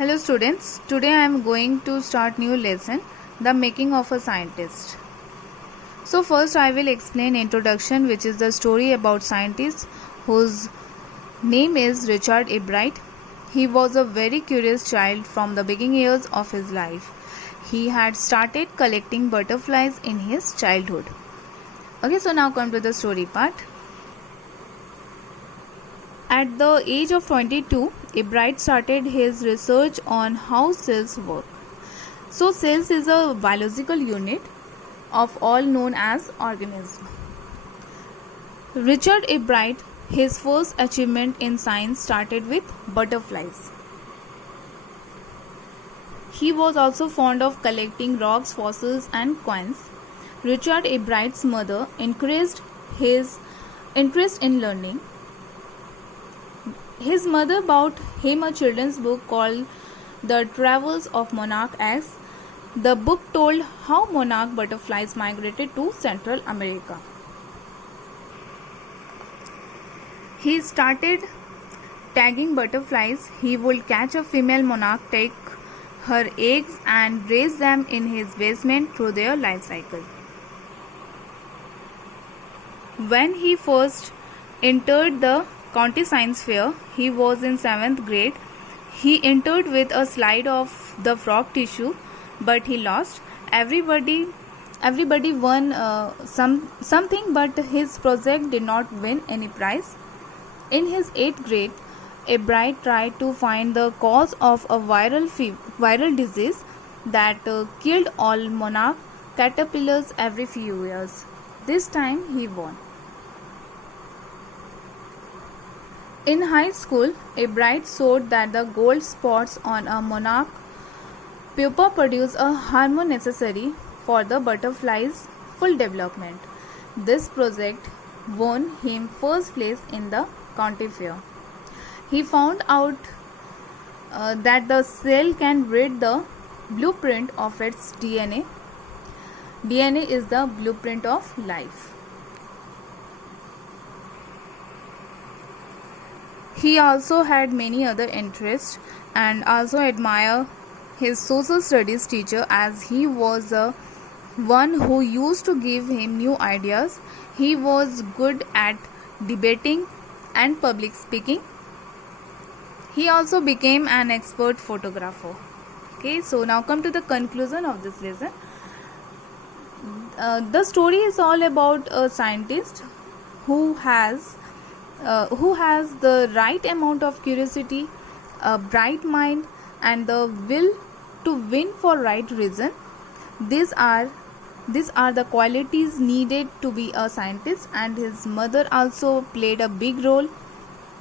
Hello students, today I am going to start new lesson, the making of a scientist. So first I will explain introduction, which is the story about scientist whose name is Richard A. Bright. He was a very curious child from the beginning years of his life. He had started collecting butterflies in his childhood. Okay, so now come to the story part. At the age of 22, Bright started his research on how cells work. So cells is a biological unit of all known as organism. Richard A. Bright, his first achievement in science started with butterflies. He was also fond of collecting rocks, fossils and coins. Richard A. Bright's mother encouraged his interest in learning. His mother bought him a children's book called The Travels of Monarch X. The book told how monarch butterflies migrated to Central America. He started tagging butterflies. He would catch a female monarch, take her eggs and raise them in his basement through their life cycle. When he first entered the county science fair, he was in 7th grade. He entered with a slide of the frog tissue, but he lost. Everybody won something, but his project did not win any prize. In his 8th grade, A. Bright tried to find the cause of a viral disease that killed all monarch caterpillars every few years. This time he won. In high school, A. Bright showed that the gold spots on a monarch pupa produce a hormone necessary for the butterfly's full development. This project won him first place in the county fair. He found out that the cell can read the blueprint of its DNA. DNA is the blueprint of life. He also had many other interests and also admired his social studies teacher, as he was the one who used to give him new ideas. He was good at debating and public speaking. He also became an expert photographer. Okay, so now come to the conclusion of this lesson. The story is all about a scientist who has the right amount of curiosity, a bright mind and the will to win for right reason. These are the qualities needed to be a scientist, and his mother also played a big role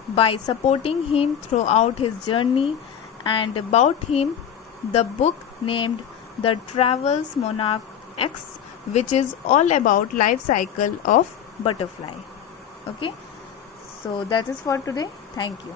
by supporting him throughout his journey. And about him, the book named The Travels Monarch X, which is all about life cycle of butterfly. Okay, so that is for today. Thank you.